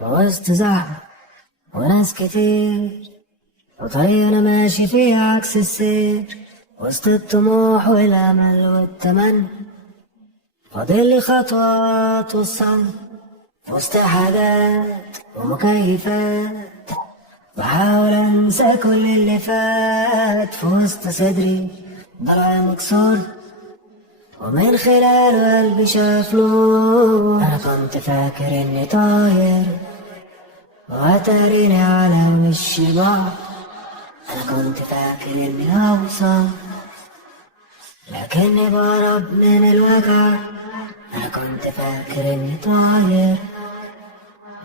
وسط زحمة وناس كتير، وطريق أنا ماشي فيه عكس السير، وسط الطموح والأمل والتمني، فاضلي خطوات والصمت، في وسط حاجات ومكيفات، بحاول أنسى كل اللي فات، في وسط صدري ضلع مكسور، ومن خلاله قلبي شاف نور. أنا كنت فاكر إني طاير وأتاريني على وشي بعض، أنا كنت فاكر إني أوصل لكني بهرب من الوجع. أنا كنت فاكر إني طاير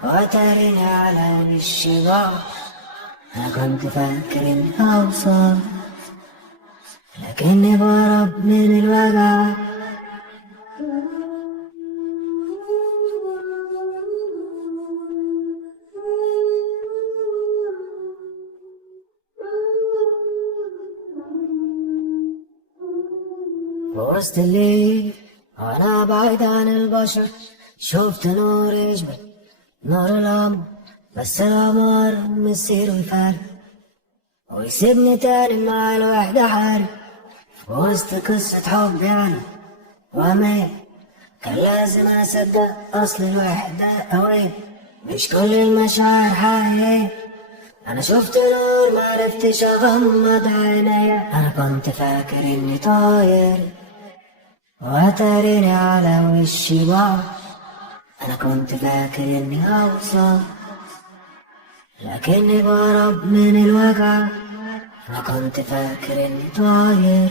وأتاريني على وشي بعض، أنا كنت فاكر إني أوصل لكني بهرب من الوجع. وسط الليل وأنا بعيد عن البشر، شفت نور يشبه نور القمر، بس القمر مسير ويفارق ويسيبني تاني مع الوحدة حارب. وسط قصة حب يعني وأمان، كان لازم أصدق أصل الوحدة قوية، مش كل المشاعر حقيقية. أنا شفت نور معرفتش أغمض عينيا، أنا كنت فاكر إني طاير وأتاريني على وشي بعض، أنا كنت فاكر إني أوصل لكني بهرب من الوجع. أنا كنت فاكر إني طاير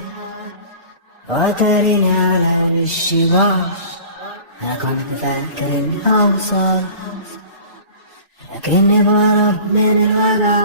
وأتاريني على وشي بعض، أنا كنت فاكر إني أوصل لكني بهرب من الوجع.